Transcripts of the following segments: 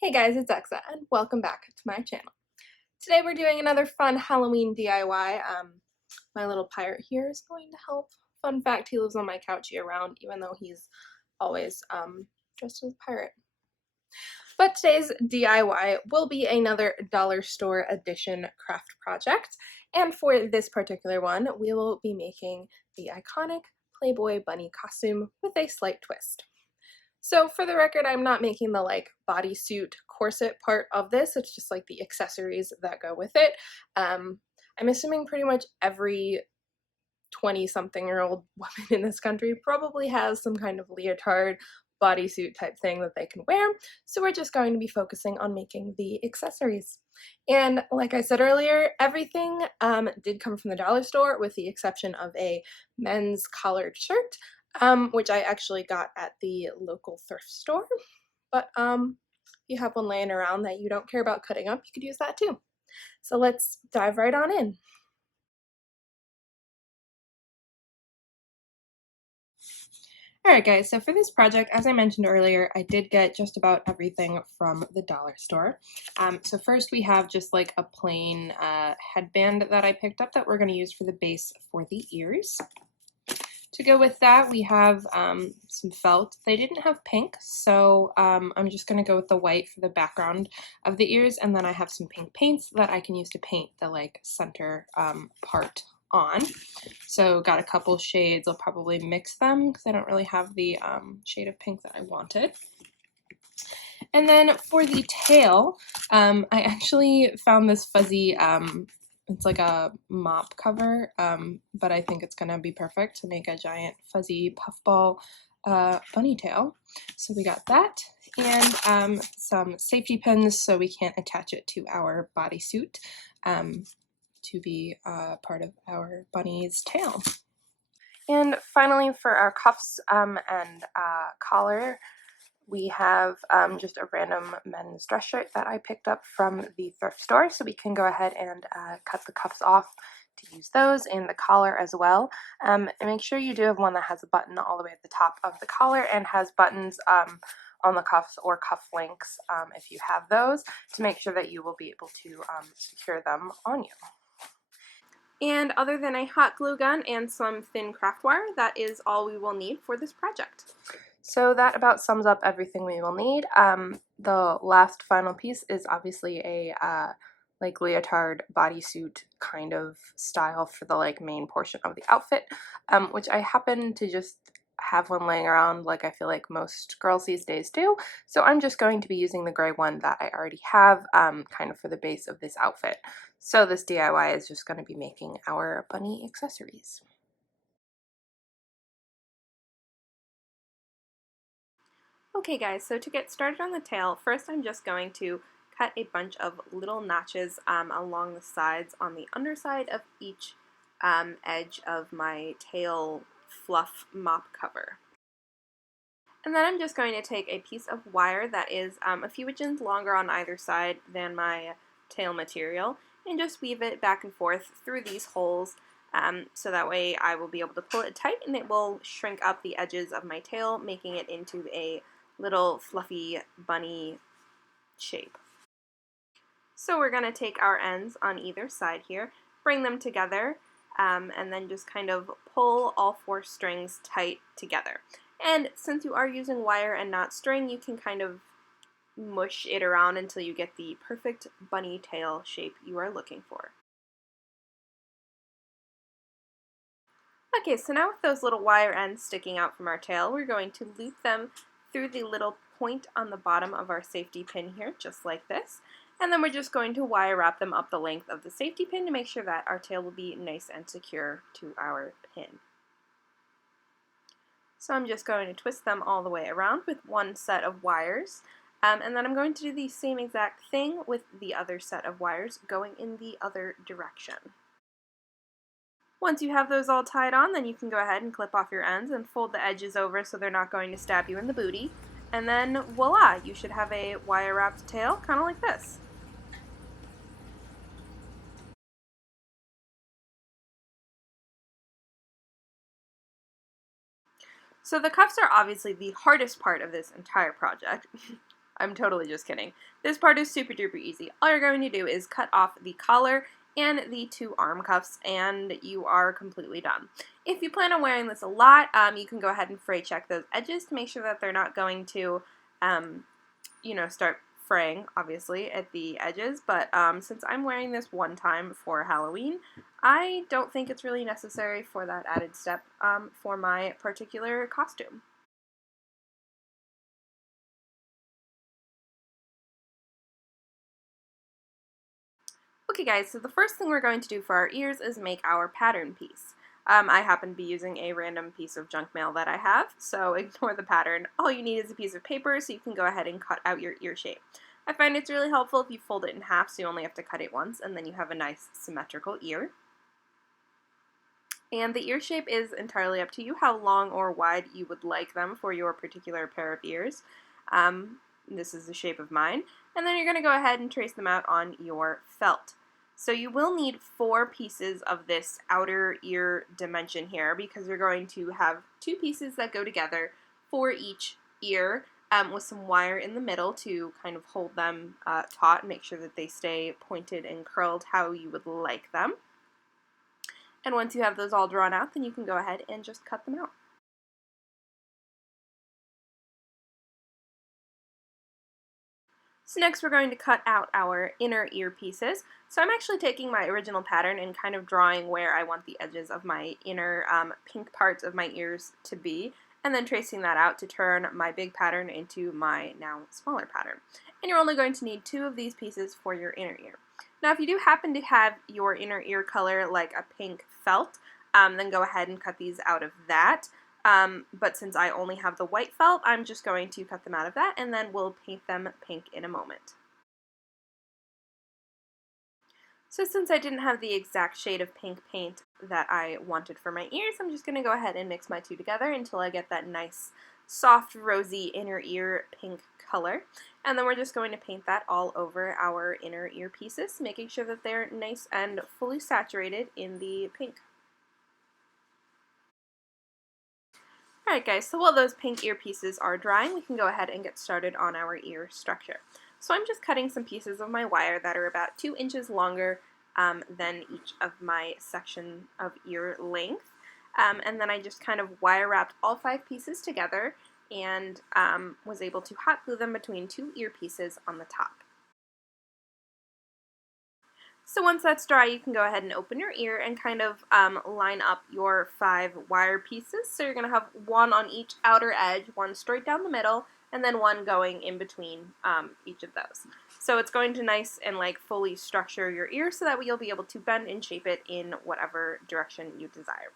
Hey guys, it's Exa, and welcome back to my channel. Today we're doing another fun Halloween DIY. My little pirate here is going to help. Fun fact, he lives on my couch year-round, even though he's always dressed as a pirate. But today's DIY will be another dollar store edition craft project, and for this particular one, we will be making the iconic Playboy bunny costume with a slight twist. So for the record, I'm not making the like bodysuit corset part of this. It's just like the accessories that go with it. I'm assuming pretty much every 20-something-year-old woman in this country probably has some kind of leotard bodysuit type thing that they can wear. So we're just going to be focusing on making the accessories. And like I said earlier, everything did come from the dollar store with the exception of a men's collared shirt, which I actually got at the local thrift store. But if you have one laying around that you don't care about cutting up, you could use that too. So let's dive right on in. Alright guys, so for this project, as I mentioned earlier, I did get just about everything from the dollar store. So first we have just like a plain headband that I picked up that we're going to use for the base for the ears. To go with that, we have some felt. They didn't have pink, so I'm just going to go with the white for the background of the ears, and then I have some pink paints that I can use to paint the like center part on. So got a couple shades. I'll probably mix them because I don't really have the shade of pink that I wanted. And then for the tail, I actually found this fuzzy, it's like a mop cover, but I think it's going to be perfect to make a giant fuzzy puffball bunny tail. So we got that, and some safety pins so we can't attach it to our bodysuit to be part of our bunny's tail. And finally, for our cuffs and collar, we have just a random men's dress shirt that I picked up from the thrift store, so we can go ahead and cut the cuffs off to use those, and the collar as well. And make sure you do have one that has a button all the way at the top of the collar and has buttons on the cuffs or cuff links if you have those, to make sure that you will be able to secure them on you. And other than a hot glue gun and some thin craft wire, that is all we will need for this project. So that about sums up everything we will need. The last final piece is obviously a like leotard bodysuit kind of style for the like main portion of the outfit, which I happen to just have one laying around like I feel like most girls these days do. So I'm just going to be using the gray one that I already have kind of for the base of this outfit. So this DIY is just going to be making our bunny accessories. Okay guys, so to get started on the tail, first I'm just going to cut a bunch of little notches along the sides on the underside of each edge of my tail fluff mop cover. And then I'm just going to take a piece of wire that is a few inches longer on either side than my tail material, and just weave it back and forth through these holes, so that way I will be able to pull it tight and it will shrink up the edges of my tail, making it into a little fluffy bunny shape. So we're going to take our ends on either side here, bring them together, and then just kind of pull all four strings tight together. And since you are using wire and not string, you can kind of mush it around until you get the perfect bunny tail shape you are looking for. Okay, so now with those little wire ends sticking out from our tail, we're going to loop them through the little point on the bottom of our safety pin here, just like this. And then we're just going to wire wrap them up the length of the safety pin to make sure that our tail will be nice and secure to our pin. So I'm just going to twist them all the way around with one set of wires. And then I'm going to do the same exact thing with the other set of wires going in the other direction. Once you have those all tied on, then you can go ahead and clip off your ends and fold the edges over so they're not going to stab you in the booty. And then voila, you should have a wire wrapped tail, kind of like this. So the cuffs are obviously the hardest part of this entire project. I'm totally just kidding. This part is super duper easy. All you're going to do is cut off the collar and the 2 arm cuffs, and you are completely done. If you plan on wearing this a lot, you can go ahead and fray check those edges to make sure that they're not going to, you know, start fraying, obviously, at the edges, but since I'm wearing this one time for Halloween, I don't think it's really necessary for that added step for my particular costume. Okay guys, so the first thing we're going to do for our ears is make our pattern piece. I happen to be using a random piece of junk mail that I have, so ignore the pattern. All you need is a piece of paper so you can go ahead and cut out your ear shape. I find it's really helpful if you fold it in half so you only have to cut it once, and then you have a nice symmetrical ear. And the ear shape is entirely up to you how long or wide you would like them for your particular pair of ears. This is the shape of mine. And then you're going to go ahead and trace them out on your felt. So you will need 4 pieces of this outer ear dimension here because you're going to have 2 pieces that go together for each ear with some wire in the middle to kind of hold them taut and make sure that they stay pointed and curled how you would like them. And once you have those all drawn out, then you can go ahead and just cut them out. So next we're going to cut out our inner ear pieces. So I'm actually taking my original pattern and kind of drawing where I want the edges of my inner pink parts of my ears to be, and then tracing that out to turn my big pattern into my now smaller pattern. And you're only going to need 2 of these pieces for your inner ear. Now if you do happen to have your inner ear color like a pink felt, then go ahead and cut these out of that. But since I only have the white felt, I'm just going to cut them out of that, and then we'll paint them pink in a moment. So since I didn't have the exact shade of pink paint that I wanted for my ears, I'm just going to go ahead and mix my 2 together until I get that nice, soft, rosy inner ear pink color. And then we're just going to paint that all over our inner ear pieces, making sure that they're nice and fully saturated in the pink. Alright guys, so while those pink ear pieces are drying, we can go ahead and get started on our ear structure. So I'm just cutting some pieces of my wire that are about 2 inches longer than each of my section of ear length. And then I just kind of wire wrapped all 5 pieces together and was able to hot glue them between 2 ear pieces on the top. So once that's dry, you can go ahead and open your ear and kind of line up your 5 wire pieces. So you're going to have 1 on each outer edge, 1 straight down the middle, and then 1 going in between each of those. So it's going to nice and like fully structure your ear so that you'll be able to bend and shape it in whatever direction you desire.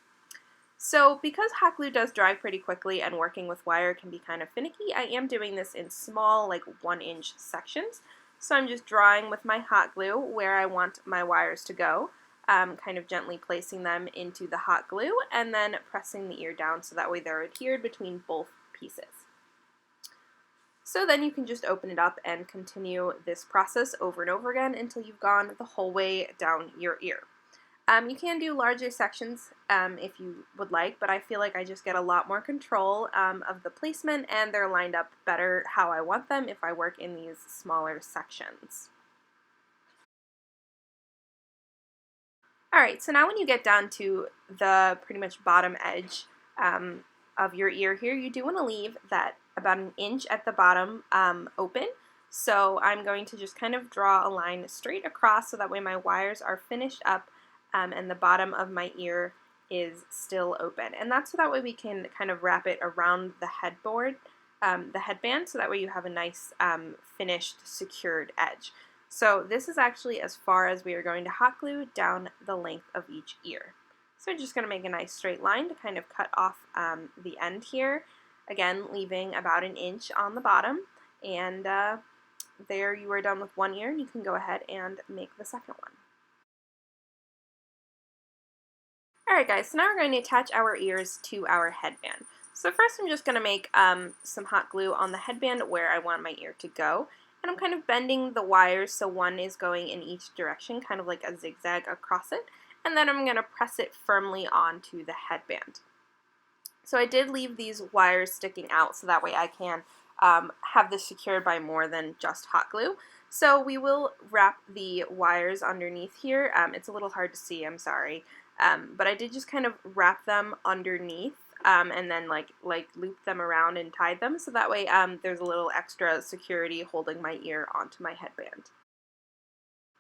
So because hot glue does dry pretty quickly and working with wire can be kind of finicky, I am doing this in small, like 1-inch sections. So I'm just drawing with my hot glue where I want my wires to go, kind of gently placing them into the hot glue and then pressing the ear down so that way they're adhered between both pieces. So then you can just open it up and continue this process over and over again until you've gone the whole way down your ear. You can do larger sections if you would like, but I feel like I just get a lot more control of the placement and they're lined up better how I want them if I work in these smaller sections. Alright, so now when you get down to the pretty much bottom edge of your ear here, you do want to leave that about 1 inch at the bottom open. So I'm going to just kind of draw a line straight across so that way my wires are finished up and the bottom of my ear is still open. And that's so that way we can kind of wrap it around the headband, so that way you have a nice finished secured edge. So this is actually as far as we are going to hot glue down the length of each ear. So I'm just going to make a nice straight line to kind of cut off the end here, again leaving about 1 inch on the bottom, and there you are done with 1 ear, and you can go ahead and make the second one. Alright guys, so now we're going to attach our ears to our headband. So first I'm just going to make some hot glue on the headband where I want my ear to go. And I'm kind of bending the wires so one is going in each direction, kind of like a zigzag across it. And then I'm going to press it firmly onto the headband. So I did leave these wires sticking out so that way I can have this secured by more than just hot glue. So we will wrap the wires underneath here. It's a little hard to see, I'm sorry. But I did just kind of wrap them underneath and then like loop them around and tied them, so that way there's a little extra security holding my ear onto my headband.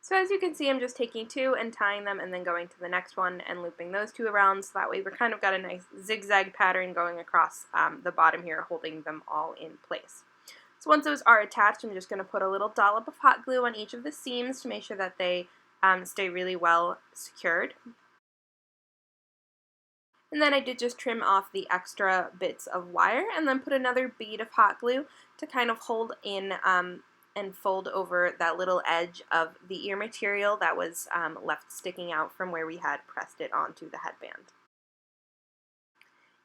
So as you can see, I'm just taking two and tying them and then going to the next one and looping those two around, so that way we're kind of got a nice zigzag pattern going across the bottom here, holding them all in place. So once those are attached, I'm just going to put a little dollop of hot glue on each of the seams to make sure that they stay really well secured. And then I did just trim off the extra bits of wire and then put another bead of hot glue to kind of hold in and fold over that little edge of the ear material that was left sticking out from where we had pressed it onto the headband.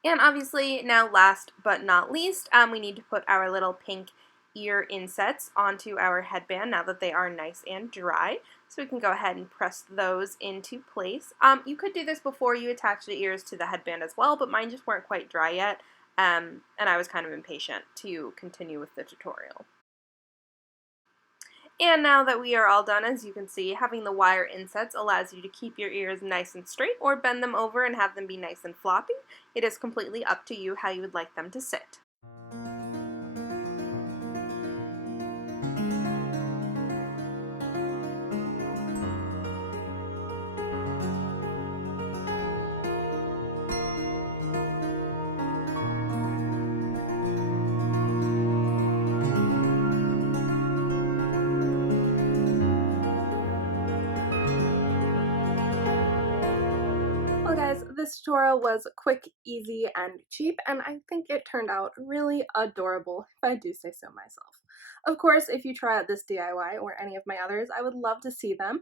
And obviously, now last but not least, we need to put our little pink ear insets onto our headband now that they are nice and dry. So we can go ahead and press those into place. You could do this before you attach the ears to the headband as well, but mine just weren't quite dry yet, and I was kind of impatient to continue with the tutorial. And now that we are all done, as you can see, having the wire insets allows you to keep your ears nice and straight or bend them over and have them be nice and floppy. It is completely up to you how you would like them to sit. Well guys, this tutorial was quick, easy, and cheap, and I think it turned out really adorable, if I do say so myself. Of course, if you try out this DIY or any of my others, I would love to see them.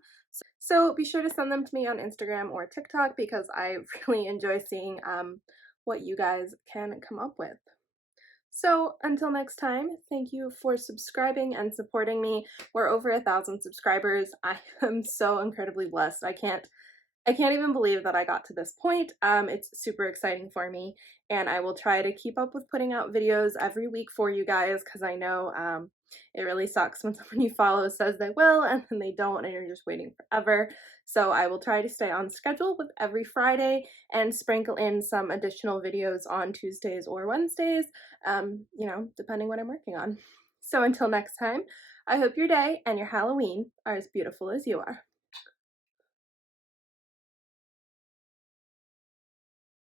So be sure to send them to me on Instagram or TikTok because I really enjoy seeing what you guys can come up with. So until next time, thank you for subscribing and supporting me. We're over 1,000 subscribers. I am so incredibly blessed. I can't even believe that I got to this point. It's super exciting for me, and I will try to keep up with putting out videos every week for you guys, because I know it really sucks when someone you follow says they will and then they don't and you're just waiting forever. So I will try to stay on schedule with every Friday and sprinkle in some additional videos on Tuesdays or Wednesdays, you know, depending what I'm working on. So until next time, I hope your day and your Halloween are as beautiful as you are.